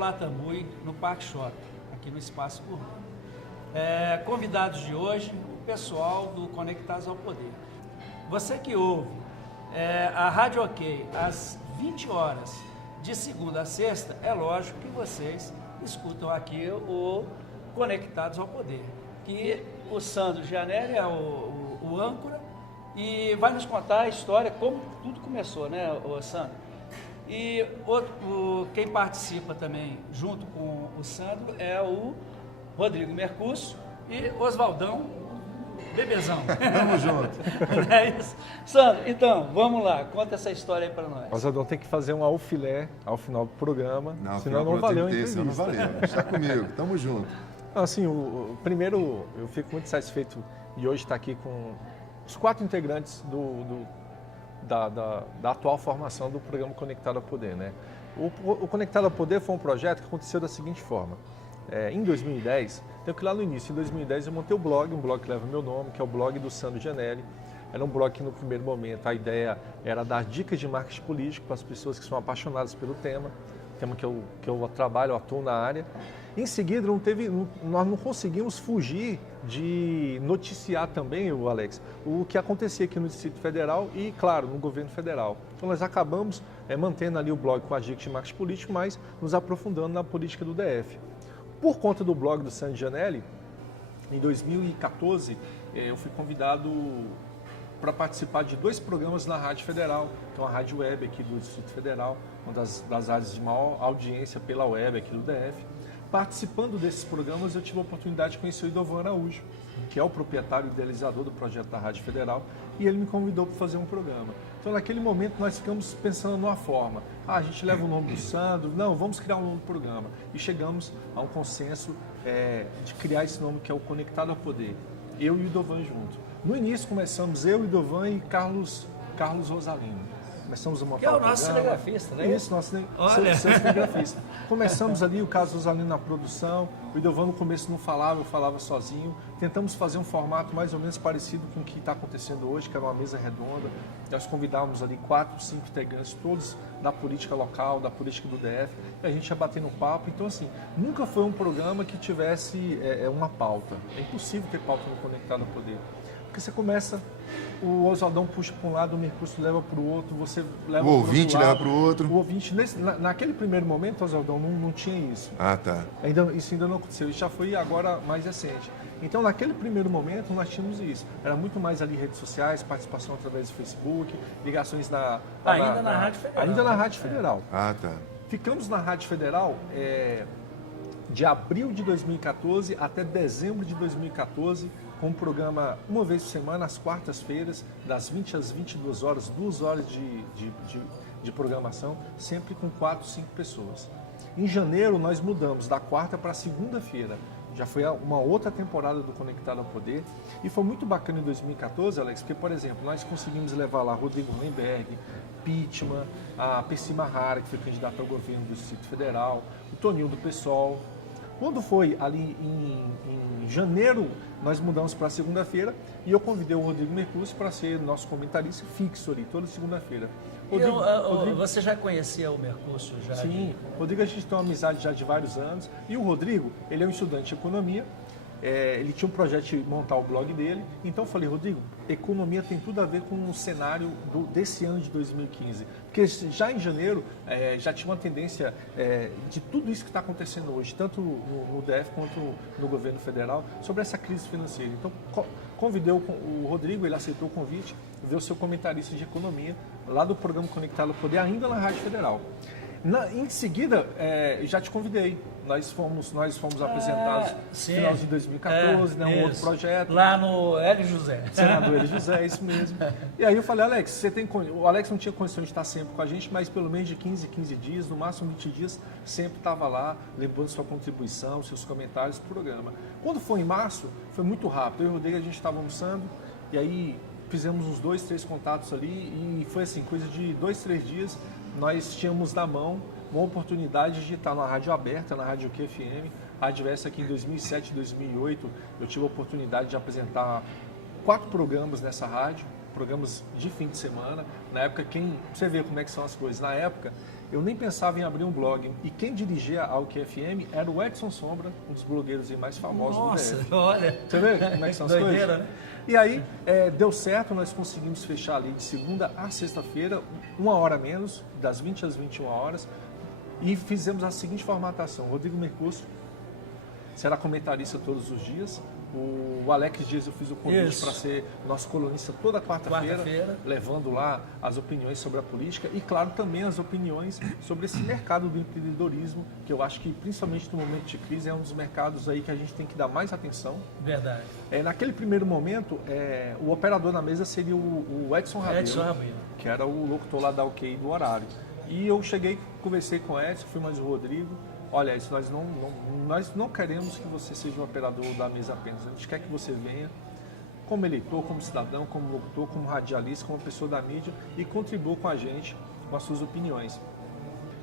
Latamui, no Parque Shopping, aqui no Espaço Gourmet. Convidados de hoje, o pessoal do Conectados ao Poder. Você que ouve a Rádio OK às 20 horas, de segunda a sexta, é lógico que vocês escutam aqui o Conectados ao Poder, que o Sandro Gianelli é o âncora e vai nos contar a história, como tudo começou, né, Sandro? E quem participa também, junto com o Sandro, é o Rodrigo Mercúcio e Oswaldão Bebezão. Tamo junto. Não é isso? Sandro, então, vamos lá, conta essa história aí para nós. Oswaldão tem que fazer um alfilé ao final do programa, senão não valeu a entrevista. Não valeu, está comigo, tamo junto. Assim, primeiro, eu fico muito satisfeito de hoje estar aqui com os 4 integrantes da atual formação do programa Conectado ao Poder, né? O Conectado ao Poder foi um projeto que aconteceu da seguinte forma. Em 2010, então que lá no início, em 2010, eu montei um blog que leva meu nome, que é o blog do Sandro Gianelli. Era um blog que no primeiro momento a ideia era dar dicas de marketing político para as pessoas que são apaixonadas pelo tema que eu trabalho, eu atuo na área. Em seguida, nós não conseguimos fugir de noticiar também, Alex, o que acontecia aqui no Distrito Federal e, claro, no governo federal. Então, nós acabamos mantendo ali o blog com as dicas de marketing político, mas nos aprofundando na política do DF. Por conta do blog do Sandro Gianelli, em 2014, eu fui convidado para participar de 2 programas na Rádio Federal, então a Rádio Web aqui do Distrito Federal, uma das rádios de maior audiência pela web aqui do DF. Participando desses programas, eu tive a oportunidade de conhecer o Idovan Araújo, que é o proprietário e idealizador do projeto da Rádio Federal, e ele me convidou para fazer um programa. Então, naquele momento, nós ficamos pensando numa forma. A gente leva o nome do Sandro, não, vamos criar um novo programa. E chegamos a um consenso de criar esse nome, que é o Conectado ao Poder. Eu e o Idovan junto. No início, começamos eu, Idovan e Carlos Rosalino. Começamos a montar que é o nosso cinegrafista, né? Isso, nosso cinegrafista. Começamos ali o Carlos Rosalino na produção, o Idovan no começo não falava, eu falava sozinho. Tentamos fazer um formato mais ou menos parecido com o que está acontecendo hoje, que era uma mesa redonda. Nós convidávamos ali 4, 5 integrantes, todos da política local, da política do DF, e a gente ia batendo papo. Então, assim, nunca foi um programa que tivesse uma pauta. É impossível ter pauta no Conectado ao Poder. Porque você começa, o Oswaldão puxa para um lado, o Mercúcio leva para o outro, você leva para o ouvinte leva para o outro. O ouvinte, naquele primeiro momento, Oswaldão, não tinha isso. Ah, tá. Isso ainda não aconteceu, isso já foi agora mais recente. Então, naquele primeiro momento, nós tínhamos isso. Era muito mais ali redes sociais, participação através do Facebook, ligações Ainda na Rádio Federal. Ainda na Rádio Federal. Ah, tá. Ficamos na Rádio Federal de abril de 2014 até dezembro de 2014, com um programa uma vez por semana, às quartas-feiras, das 20 às 22 horas, 2 horas de programação, sempre com 4, 5 pessoas. Em janeiro, nós mudamos da quarta para a segunda-feira. Já foi uma outra temporada do Conectado ao Poder. E foi muito bacana em 2014, Alex, porque, por exemplo, nós conseguimos levar lá Rodrigo Lemberg, Pittman, a Percy Mahara, que foi candidata ao governo do Distrito Federal, o Toninho do PSOL. Quando foi ali em janeiro, nós mudamos para segunda-feira e eu convidei o Rodrigo Mercúcio para ser nosso comentarista fixo ali, toda segunda-feira. Você já conhecia o Mercúcio? Já? Sim, Rodrigo a gente tem uma amizade já de vários anos. E o Rodrigo, ele é um estudante de economia, ele tinha um projeto de montar o blog dele. Então eu falei, Rodrigo, economia tem tudo a ver com o cenário desse ano de 2015. Porque já em janeiro já tinha uma tendência de tudo isso que está acontecendo hoje, tanto no DF quanto no governo federal, sobre essa crise financeira. Então convidei o Rodrigo, ele aceitou o convite, veio ser comentarista de economia lá do programa Conectado ao Poder, ainda na Rádio Federal. Em seguida, já te convidei. Nós fomos apresentados no final de 2014, um outro projeto. Lá no Hélio José. Senador Hélio José, isso mesmo. E aí eu falei, Alex, o Alex não tinha condição de estar sempre com a gente, mas pelo menos de 15 dias, no máximo 20 dias, sempre estava lá, lembrando sua contribuição, seus comentários pro programa. Quando foi em março, foi muito rápido. Eu e o Rodrigo, a gente estava almoçando, e aí fizemos uns 2, 3 contatos ali, e foi assim, coisa de 2, 3 dias, nós tínhamos na mão uma oportunidade de estar na rádio aberta, na Rádio QFM, rádio essa aqui em 2007, 2008, eu tive a oportunidade de apresentar 4 programas nessa rádio, programas de fim de semana. Na época, você vê como é que são as coisas. Na época, eu nem pensava em abrir um blog. E quem dirigia a UQ FM era o Edson Sombra, um dos blogueiros mais famosos do DF. Olha! Você vê como é que são as Doideira, coisas? né? E aí, deu certo, nós conseguimos fechar ali de segunda a sexta-feira, 1 hora menos, das 20 às 21 horas, e fizemos a seguinte formatação. Rodrigo Mercúcio será comentarista todos os dias. O Alex Dias, eu fiz o convite para ser nosso colunista toda quarta-feira, levando lá as opiniões sobre a política e, claro, também as opiniões sobre esse mercado do empreendedorismo, que eu acho que, principalmente no momento de crise, é um dos mercados aí que a gente tem que dar mais atenção. Verdade. Naquele primeiro momento, o operador na mesa seria o Edson Rabelo, que era o locutor lá da OK do horário. E eu cheguei, conversei com o Edson, fui mais o Rodrigo. Olha, isso nós não queremos que você seja um operador da mesa apenas. A gente quer que você venha como eleitor, como cidadão, como locutor, como radialista, como pessoa da mídia e contribua com a gente com as suas opiniões.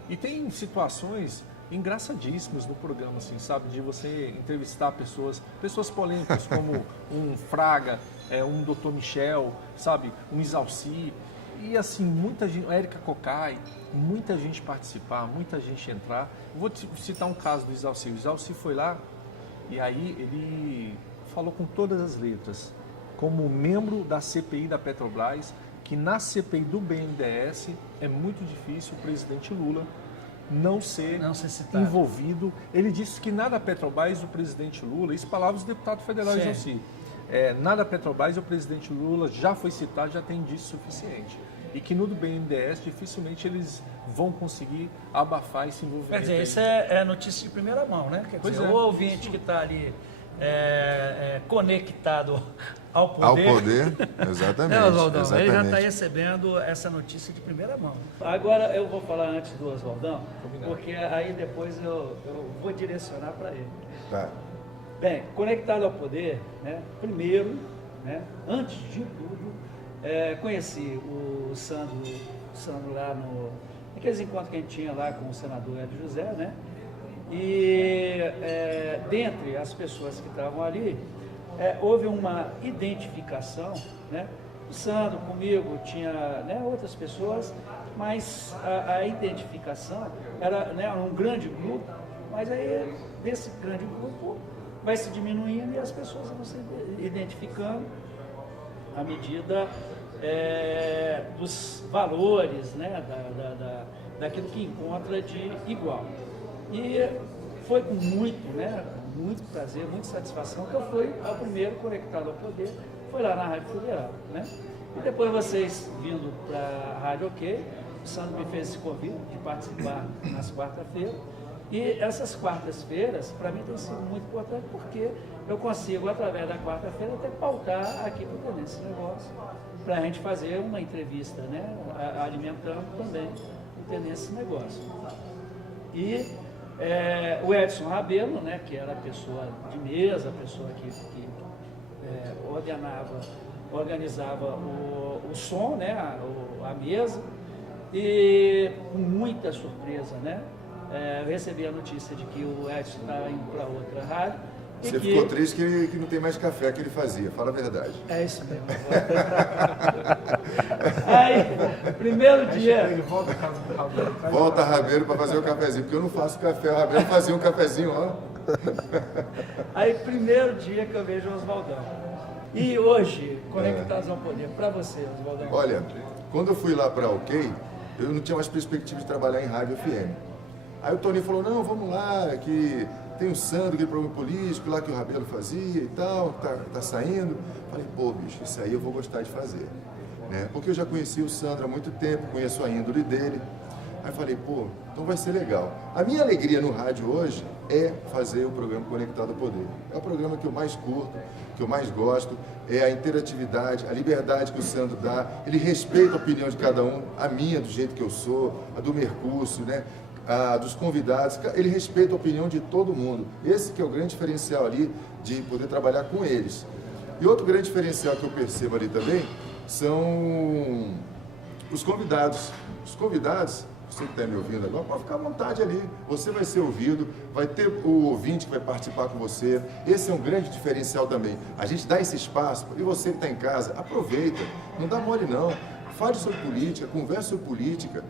E tem situações engraçadíssimas no programa, assim, sabe? De você entrevistar pessoas polêmicas como um Fraga, um Dr. Michel, sabe? Um Isalci. E assim, muita gente, Érica Cocai, muita gente participar, muita gente entrar. Eu vou te citar um caso do Isalci. O Isalci foi lá e aí ele falou com todas as letras, como membro da CPI da Petrobras, que na CPI do BNDES é muito difícil o presidente Lula não ser envolvido. Ele disse que nada Petrobras, o presidente Lula, isso palavras do deputado federal Isalci. Nada Petrobras, o presidente Lula já foi citado, já tem indício suficiente. E que no do BNDES, dificilmente eles vão conseguir abafar esse envolvimento. Quer dizer, isso é notícia de primeira mão, né? Quer dizer, o ouvinte que está ali conectado ao poder. Ao poder, exatamente. Oswaldão, exatamente. ele já está recebendo essa notícia de primeira mão. Agora eu vou falar antes do Oswaldão, porque aí depois eu vou direcionar para ele. Tá. Bem, conectado ao poder, né? Primeiro, né? Antes de tudo, conheci o Sandro lá naqueles encontros que a gente tinha lá com o senador Hélio José, né? E dentre as pessoas que estavam ali, houve uma identificação, né? O Sandro comigo tinha, né, outras pessoas, mas a identificação era, né, um grande grupo, mas aí desse grande grupo vai se diminuindo e as pessoas vão se identificando à medida dos valores, né, daquilo que encontra de igual. E foi com muito prazer, muita satisfação que eu fui ao primeiro Conectado ao Poder, foi lá na Rádio Federal, né? E depois vocês vindo para a Rádio OK, o Sandro me fez esse convite de participar nas quarta-feiras. E essas quartas-feiras, para mim, tem sido muito importante, porque eu consigo, através da quarta-feira, até pautar aqui para o Tenência Negócio, para a gente fazer uma entrevista, né, alimentando também o Tenência Negócio. E o Edson Rabelo, né, que era a pessoa de mesa, a pessoa que organizava o som, né, a mesa, e com muita surpresa, né? Eu recebi a notícia de que o Edson está indo para outra rádio. Você ficou triste que não tem mais café que ele fazia, fala a verdade. É isso mesmo. Aí, primeiro dia... Ele volta Volta Rabelo para fazer o cafezinho, porque eu não faço café, o Rabelo fazia um cafezinho, ó. Aí, primeiro dia que eu vejo o Oswaldão. E hoje, Conectados ao Poder, para você, Oswaldão. Olha, quando eu fui lá para OK, eu não tinha mais perspectiva de trabalhar em rádio FM. Aí o Toninho falou, não, vamos lá, que tem o Sandro, aquele programa político lá que o Rabelo fazia e tal, tá saindo. Falei, pô, bicho, isso aí eu vou gostar de fazer. Né? Porque eu já conheci o Sandro há muito tempo, conheço a índole dele. Aí falei, pô, então vai ser legal. A minha alegria no rádio hoje é fazer o programa Conectado ao Poder. É o programa que eu mais curto, que eu mais gosto, é a interatividade, a liberdade que o Sandro dá. Ele respeita a opinião de cada um, a minha do jeito que eu sou, a do Mercúcio, né? Dos convidados, ele respeita a opinião de todo mundo. Esse que é o grande diferencial ali de poder trabalhar com eles. E outro grande diferencial que eu percebo ali também são os convidados. Os convidados, você que está me ouvindo agora, pode ficar à vontade ali. Você vai ser ouvido, vai ter o ouvinte que vai participar com você. Esse é um grande diferencial também. A gente dá esse espaço e você que está em casa, aproveita. Não dá mole não. Fale sobre política, converse sobre política,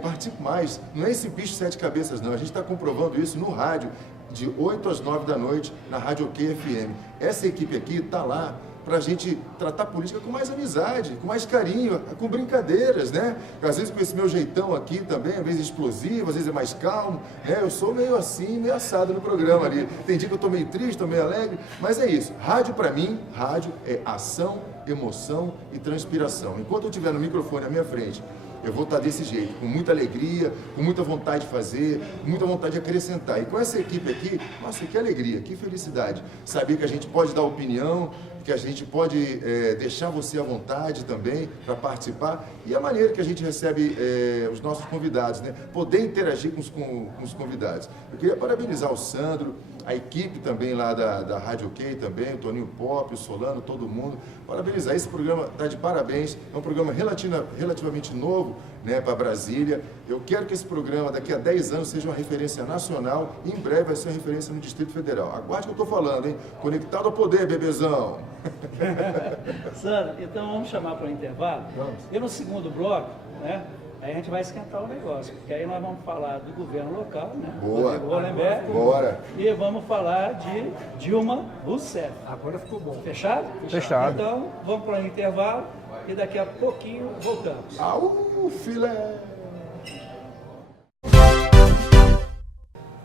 participe mais. Não é esse bicho de 7 cabeças não. A gente está comprovando isso no rádio, de 8 às 9 da noite, na Rádio OK FM. Essa equipe aqui está lá para a gente tratar política com mais amizade, com mais carinho, com brincadeiras, né? Às vezes com esse meu jeitão aqui também, às vezes explosivo, às vezes é mais calmo, né? Eu sou meio assim, meio assado no programa ali. Tem dia que eu estou meio triste, estou meio alegre, mas é isso. Rádio para mim, rádio é ação, emoção e transpiração. Enquanto eu estiver no microfone à minha frente, eu vou estar desse jeito, com muita alegria, com muita vontade de fazer, com muita vontade de acrescentar. E com essa equipe aqui, nossa, que alegria, que felicidade. Saber que a gente pode dar opinião, que a gente pode deixar você à vontade também para participar. E a maneira que a gente recebe os nossos convidados, né? Poder interagir com os convidados. Eu queria parabenizar o Sandro, a equipe também lá da Rádio OK também, o Toninho Pop, o Solano, todo mundo. Parabenizar, esse programa está de parabéns, é um programa relativamente novo, né, para Brasília. Eu quero que esse programa daqui a 10 anos seja uma referência nacional e em breve vai ser uma referência no Distrito Federal. Aguarde o que eu estou falando, hein? Conectado ao poder, bebezão! Sandro, então vamos chamar para o intervalo. Vamos. E no segundo bloco, né? Aí a gente vai esquentar o negócio, porque aí nós vamos falar do governo local, né? Boa. Rodrigo Hollenberg. Bora! E vamos falar de Dilma Rousseff. Agora ficou bom. Fechado? Fechado. Então, vamos para o intervalo e daqui a pouquinho voltamos. Au, filé!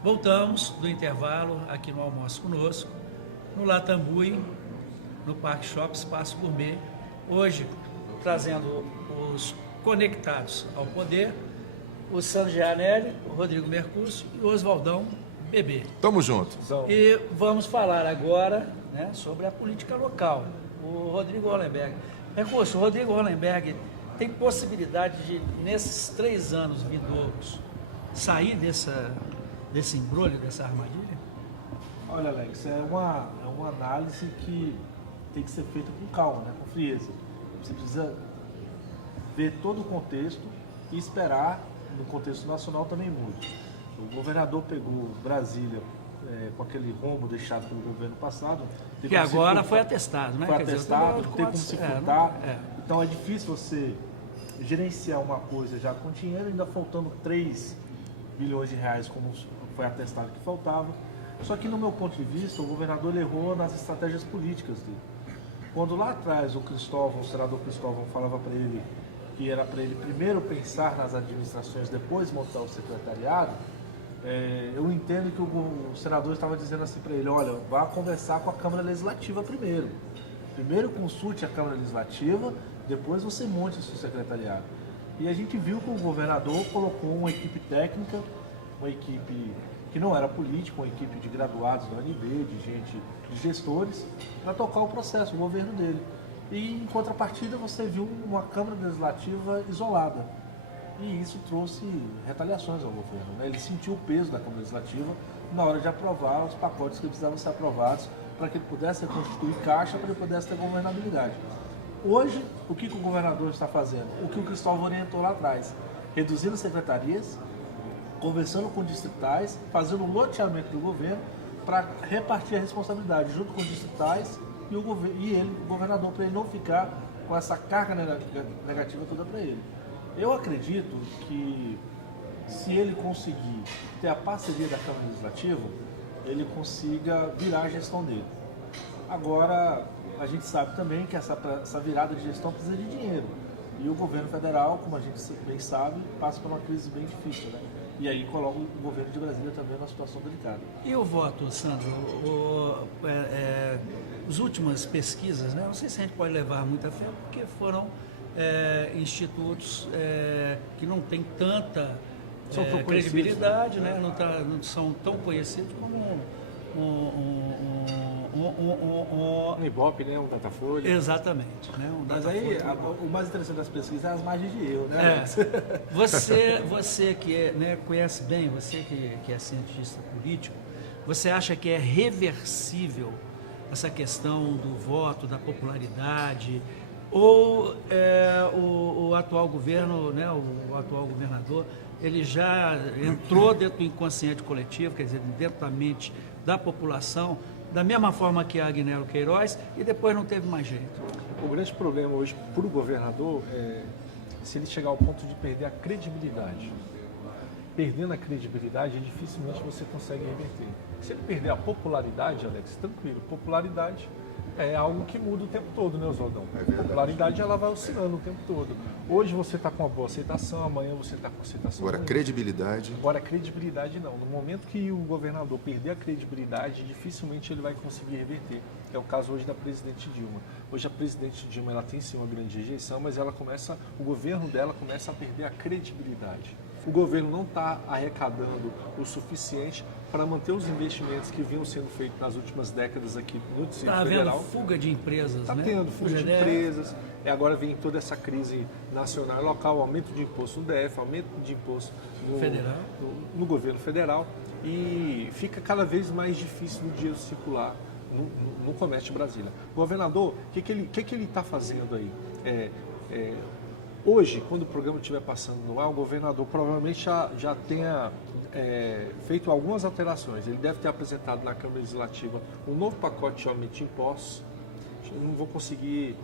Voltamos do intervalo aqui no Almoço Conosco, no Latambui, no Parque Shop Espaço Gourmet. Hoje, trazendo os conectados ao poder, o Sandro Gianelli, o Rodrigo Mercúcio e o Oswaldão Bebê. Tamo junto! E vamos falar agora, né, sobre a política local. O Rodrigo Hollenberg. Mercúcio, o Rodrigo Hollenberg tem possibilidade de, nesses 3 anos vindouros, sair desse embrulho, dessa armadilha? Olha, Alex, é uma análise que tem que ser feita com calma, né, com frieza. Você precisa ver todo o contexto e esperar no contexto nacional também mude. O governador pegou Brasília com aquele rombo deixado pelo governo passado. Que agora foi atestado, né? Foi Quer dizer, atestado, o não Tribunal tem de como se Contas- furtar. é. Então é difícil você gerenciar uma coisa já com dinheiro, ainda faltando 3 bilhões de reais, como foi atestado que faltava. Só que no meu ponto de vista, o governador errou nas estratégias políticas dele. Quando lá atrás o senador Cristóvão falava para ele que era para ele primeiro pensar nas administrações, depois montar o secretariado, eu entendo que o senador estava dizendo assim para ele: olha, vá conversar com a Câmara Legislativa primeiro. Primeiro consulte a Câmara Legislativa, depois você monte o seu secretariado. E a gente viu que o governador colocou uma equipe técnica, uma equipe que não era política, uma equipe de graduados da UNB, de gestores, para tocar o processo, o governo dele. E em contrapartida você viu uma Câmara Legislativa isolada. E isso trouxe retaliações ao governo, né? Ele sentiu o peso da Câmara Legislativa na hora de aprovar os pacotes que precisavam ser aprovados para que ele pudesse reconstituir caixa, para ele pudesse ter governabilidade. Hoje, o que o governador está fazendo? O que o Cristóvão orientou lá atrás: reduzindo secretarias, conversando com distritais, fazendo um loteamento do governo para repartir a responsabilidade junto com os distritais e o governador, para ele não ficar com essa carga negativa toda para ele. Eu acredito que se ele conseguir ter a parceria da Câmara Legislativa, ele consiga virar a gestão dele. Agora, a gente sabe também que essa virada de gestão precisa de dinheiro. E o governo federal, como a gente bem sabe, passa por uma crise bem difícil, né? E aí coloca o governo de Brasília também numa situação delicada. E o voto, Sandro? As últimas pesquisas, né? Não sei se a gente pode levar muita fé, porque foram institutos que não têm tanta credibilidade, né? Não são tão conhecidos como Um Ibope, né? Um Datafolha. Exatamente. Né? Mas aí, o mais interessante das pesquisas é as margens de erro, né, Alex? Você que conhece bem, você que é cientista político, você acha que é reversível essa questão do voto, da popularidade, ou o atual governo, né, o atual governador, ele já entrou dentro do inconsciente coletivo, quer dizer, dentro da mente da população, da mesma forma que a Agnello Queiroz, e depois não teve mais jeito. O grande problema hoje para o governador é se ele chegar ao ponto de perder a credibilidade. Perdendo a credibilidade, dificilmente você consegue reverter. Se ele perder a popularidade, Alex, tranquilo, popularidade é algo que muda o tempo todo, né, Oswaldão? A popularidade ela vai oscilando o tempo todo. Hoje você está com uma boa aceitação, amanhã você está com aceitação Agora, ruim. credibilidade... Agora, credibilidade não. No momento que o governador perder a credibilidade, dificilmente ele vai conseguir reverter. É o caso hoje da presidente Dilma. Hoje a presidente Dilma ela tem sim uma grande rejeição, mas o governo dela começa a perder a credibilidade. O governo não está arrecadando o suficiente para manter os investimentos que vinham sendo feitos nas últimas décadas aqui no Distrito Federal. Está havendo fuga de empresas, Está né? tendo fuga de empresas. E agora vem toda essa crise nacional e local, aumento de imposto no DF, aumento de imposto no governo federal. E fica cada vez mais difícil o dinheiro circular no comércio de Brasília. O governador, o que ele está fazendo aí? Hoje, quando o programa estiver passando no ar, o governador provavelmente já tenha feito algumas alterações. Ele deve ter apresentado na Câmara Legislativa um novo pacote de aumento de impostos. Não vou conseguir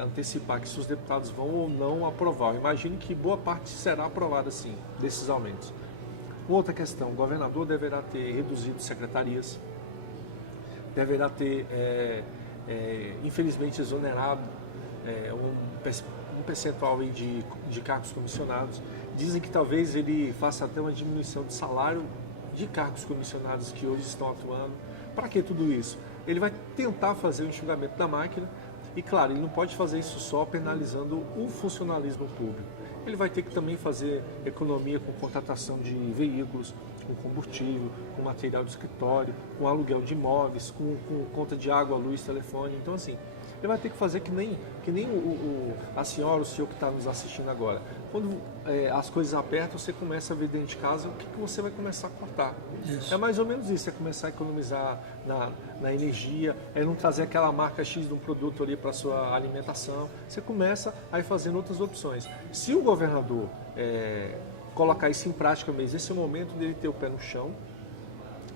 antecipar que se os deputados vão ou não aprovar. Eu imagino que boa parte será aprovada, sim, desses aumentos. Outra questão, o governador deverá ter reduzido secretarias, deverá ter, infelizmente, exonerado um percentual aí de cargos comissionados. Dizem que talvez ele faça até uma diminuição de salário de cargos comissionados que hoje estão atuando. Para que tudo isso? Ele vai tentar fazer o enxugamento da máquina e, claro, ele não pode fazer isso só penalizando o funcionalismo público. Ele vai ter que também fazer economia com contratação de veículos, com combustível, com material de escritório, com aluguel de imóveis, com conta de água, luz, telefone. Então, assim, ele vai ter que fazer que nem a senhora, o senhor que está nos assistindo agora. Quando as coisas apertam, você começa a ver dentro de casa o que você vai começar a cortar. Isso. É mais ou menos isso, é começar a economizar na energia, é não trazer aquela marca X de um produto ali para a sua alimentação. Você começa a ir fazendo outras opções. Se o governador colocar isso em prática mesmo, esse é o momento dele ter o pé no chão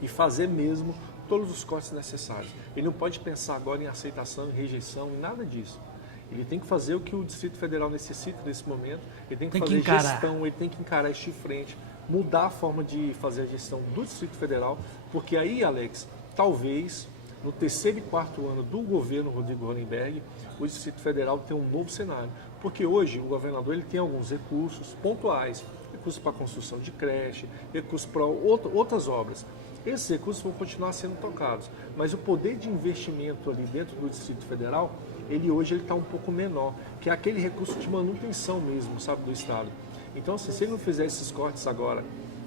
e fazer mesmo todos os cortes necessários. Ele não pode pensar agora em aceitação, em rejeição, em nada disso. Ele tem que fazer o que o Distrito Federal necessita nesse momento, ele tem que fazer gestão, ele tem que encarar isso de frente, mudar a forma de fazer a gestão do Distrito Federal, porque aí, Alex, talvez no terceiro e quarto ano do governo Rodrigo Hollenberg, o Distrito Federal tenha um novo cenário. Porque hoje o governador ele tem alguns recursos pontuais, recursos para construção de creche, recursos para outras obras. Esses recursos vão continuar sendo tocados, mas o poder de investimento ali dentro do Distrito Federal, ele hoje está um pouco menor, que é aquele recurso de manutenção mesmo, sabe, do Estado. Então, se ele não fizer esses cortes agora,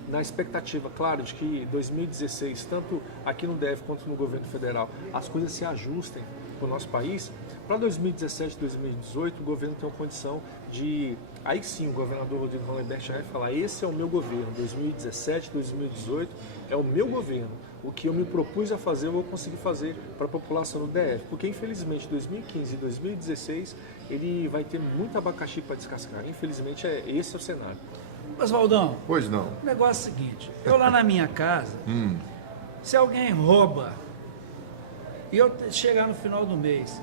na expectativa, claro, de que em 2016, tanto aqui no DF quanto no governo federal, as coisas se ajustem para o nosso país, para 2017, 2018, o governo tem uma condição de... Aí sim, o governador Rodrigo Hollenberg já vai falar, esse é o meu governo, 2017, 2018, é o meu governo. O que eu me propus a fazer, eu vou conseguir fazer para a população do DF. Porque, infelizmente, 2015 e 2016, ele vai ter muito abacaxi para descascar. Infelizmente, esse é o cenário. Mas, Valdão, pois não. O negócio é o seguinte, eu lá na minha casa, se alguém rouba e eu chegar no final do mês,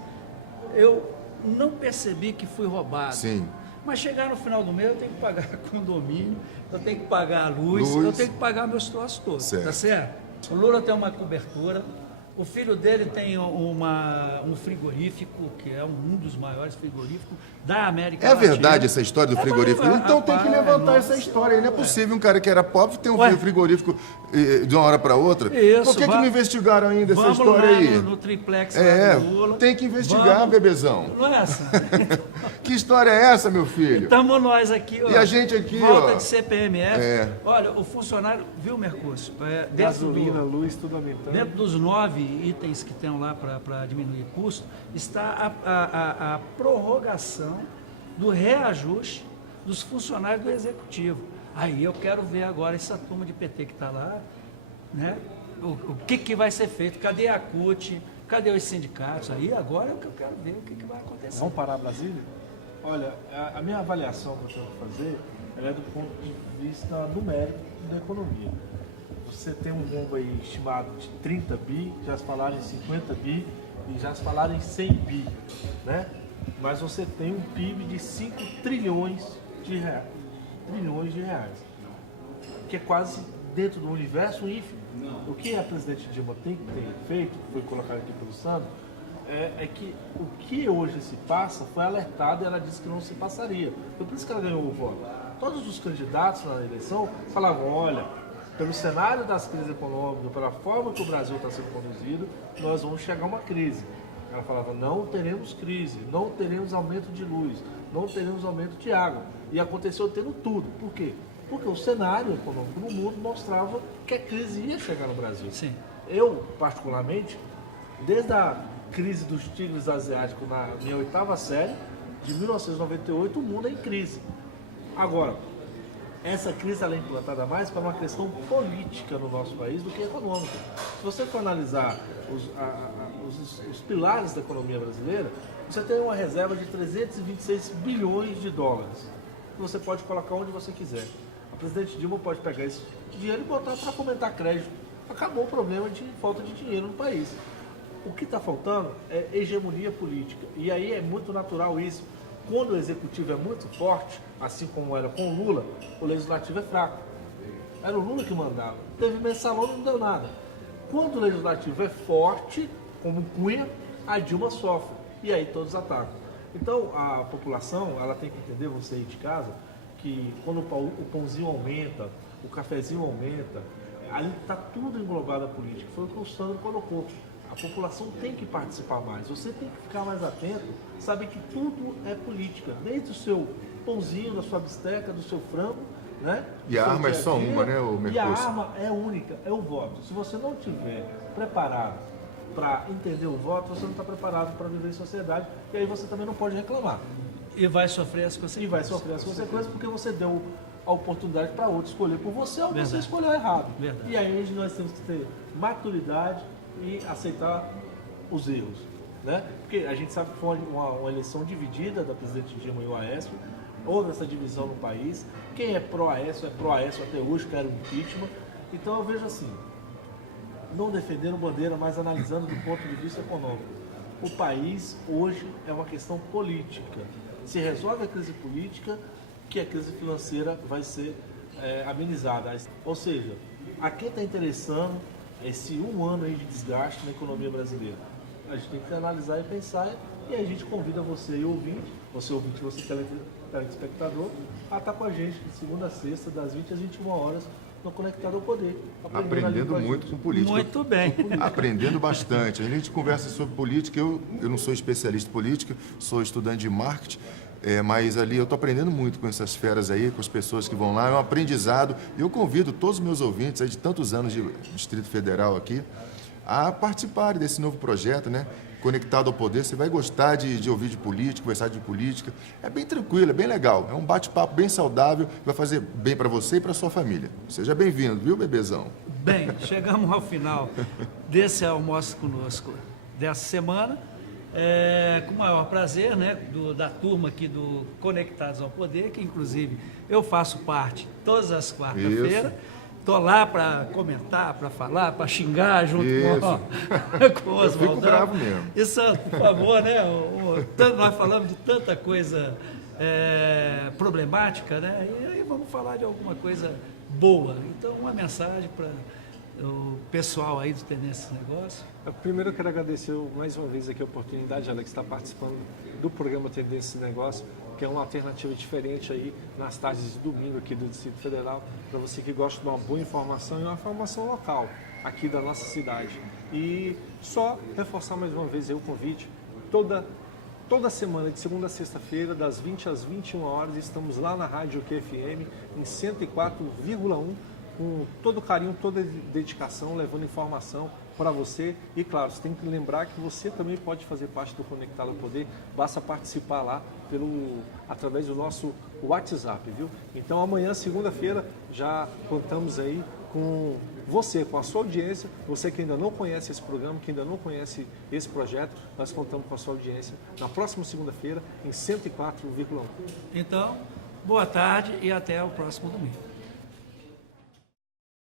eu não percebi que fui roubado. Sim. Mas chegar no final do mês eu tenho que pagar condomínio, eu tenho que pagar a luz, eu tenho que pagar meus troços todos, certo. Tá certo? O Lula tem uma cobertura, o filho dele tem um frigorífico, que é um dos maiores frigoríficos da América Latina. É verdade essa história do frigorífico? Então tem que levantar essa história aí. Não é possível um cara que era pobre ter um frigorífico de uma hora para outra. Isso, por que não investigaram ainda essa história aí? Vamos lá no triplex lá do Lula. Tem que investigar, bebezão. Não é essa? Que história é essa, meu filho? Estamos nós aqui, ó. E a gente aqui, volta de CPMF. Olha, o funcionário, viu, Mercúcio? Gasolina, luz, tudo aumentando. Dentro dos 9 itens que tem lá para diminuir custo, está a prorrogação do reajuste dos funcionários do Executivo. Aí eu quero ver agora essa turma de PT que está lá, né? O que vai ser feito? Cadê a CUT? Cadê os sindicatos? Aí agora é o que eu quero ver, o que vai acontecer. Vamos parar Brasília? Olha, a minha avaliação que eu tenho que fazer ela é do ponto de vista numérico da economia. Você tem um rombo aí estimado de 30 bi, já se falaram em 50 bi e já se falaram em 100 bi, né? Mas você tem um PIB de 5 trilhões de reais, que é quase dentro do universo ínfimo. O que a presidente Dilma tem feito, foi colocado aqui pelo Sandro, é que o que hoje se passa foi alertado e ela disse que não se passaria. Foi por isso que ela ganhou o voto. Todos os candidatos na eleição falavam, olha, pelo cenário das crises econômicas, pela forma que o Brasil está sendo conduzido, nós vamos chegar a uma crise. Ela falava, não teremos crise, não teremos aumento de luz, não teremos aumento de água. E aconteceu tendo tudo. Por quê? Porque o cenário econômico no mundo mostrava que a crise ia chegar no Brasil. Sim. Eu, particularmente, desde a crise dos tigres asiáticos na minha 8ª série, de 1998, o mundo é em crise. Agora, essa crise ela é implantada mais para uma questão política no nosso país do que econômica. Se você for analisar os pilares da economia brasileira, você tem uma reserva de 326 bilhões de dólares. Você pode colocar onde você quiser. A presidente Dilma pode pegar esse dinheiro e botar para fomentar crédito. Acabou o problema de falta de dinheiro no país. O que está faltando é hegemonia política. E aí é muito natural isso. Quando o executivo é muito forte, assim como era com o Lula, o legislativo é fraco. Era o Lula que mandava. Teve mensalão, não deu nada. Quando o legislativo é forte, como Cunha, a Dilma sofre. E aí todos atacam. Então a população, ela tem que entender, você aí de casa, que quando o pãozinho aumenta, o cafezinho aumenta, ali está tudo englobado a política. Foi o que o Sandro colocou. A população tem que participar mais, você tem que ficar mais atento, saber que tudo é política, desde o seu pãozinho, da sua bisteca, do seu frango, né? E a arma é só uma, né, o Mercoso? E a arma é única, é o voto. Se você não estiver preparado para entender o voto, você não está preparado para viver em sociedade, e aí você também não pode reclamar. E vai sofrer as consequências. E vai sofrer as consequências porque você deu a oportunidade para outro escolher por você ou Verdade. você escolheu errado. Verdade. E aí nós temos que ter maturidade e aceitar os erros, né? Porque a gente sabe que foi uma eleição dividida da presidente Dilma e o Aécio, houve essa divisão no país, quem é pró-Aécio até hoje, quer o impeachment. Então eu vejo assim, não defendendo bandeira, mas analisando do ponto de vista econômico. O país hoje é uma questão política. Se resolve a crise política, que a crise financeira vai ser amenizada. Ou seja, a quem está interessando esse um ano aí de desgaste na economia brasileira? A gente tem que analisar e pensar, e a gente convida você ouvinte, você telespectador, a estar com a gente de segunda a sexta, das 20 às 21 horas, no Conectado ao Poder. Aprendendo muito com política. Muito bem. Aprendendo bastante. A gente conversa sobre política, eu não sou especialista em política, sou estudante de marketing, mas ali eu estou aprendendo muito com essas feras aí, com as pessoas que vão lá, é um aprendizado. E eu convido todos os meus ouvintes aí de tantos anos de Distrito Federal aqui a participarem desse novo projeto, né? Conectado ao Poder. Você vai gostar de ouvir de política, conversar de política. É bem tranquilo, é bem legal. É um bate-papo bem saudável, vai fazer bem para você e para sua família. Seja bem-vindo, viu, bebezão? Bem, chegamos ao final desse Almoço Conosco dessa semana. Com o maior prazer, né, da turma aqui do Conectados ao Poder, que inclusive eu faço parte todas as quartas-feiras. Estou lá para comentar, para falar, para xingar junto com o Oswaldão. Eu fico bravo mesmo. E Santo, por favor, né? Nós falamos de tanta coisa problemática, né? E aí vamos falar de alguma coisa boa. Então, uma mensagem para o pessoal aí do Tendência Negócio. Primeiro eu quero agradecer mais uma vez aqui a oportunidade, Alex, de estar participando do programa Tendência Negócio, que é uma alternativa diferente aí nas tardes de domingo aqui do Distrito Federal, para você que gosta de uma boa informação e uma informação local aqui da nossa cidade. E só reforçar mais uma vez aí o convite, toda semana, de segunda a sexta-feira, das 20 às 21 horas, estamos lá na Rádio QFM, em 104,1, com todo carinho, toda dedicação, levando informação para você. E claro, você tem que lembrar que você também pode fazer parte do Conectado ao Poder, basta participar lá através do nosso WhatsApp, viu? Então amanhã, segunda-feira, já contamos aí com você, com a sua audiência, você que ainda não conhece esse programa, que ainda não conhece esse projeto, nós contamos com a sua audiência na próxima segunda-feira em 104,1. Então, Boa tarde e até o próximo domingo.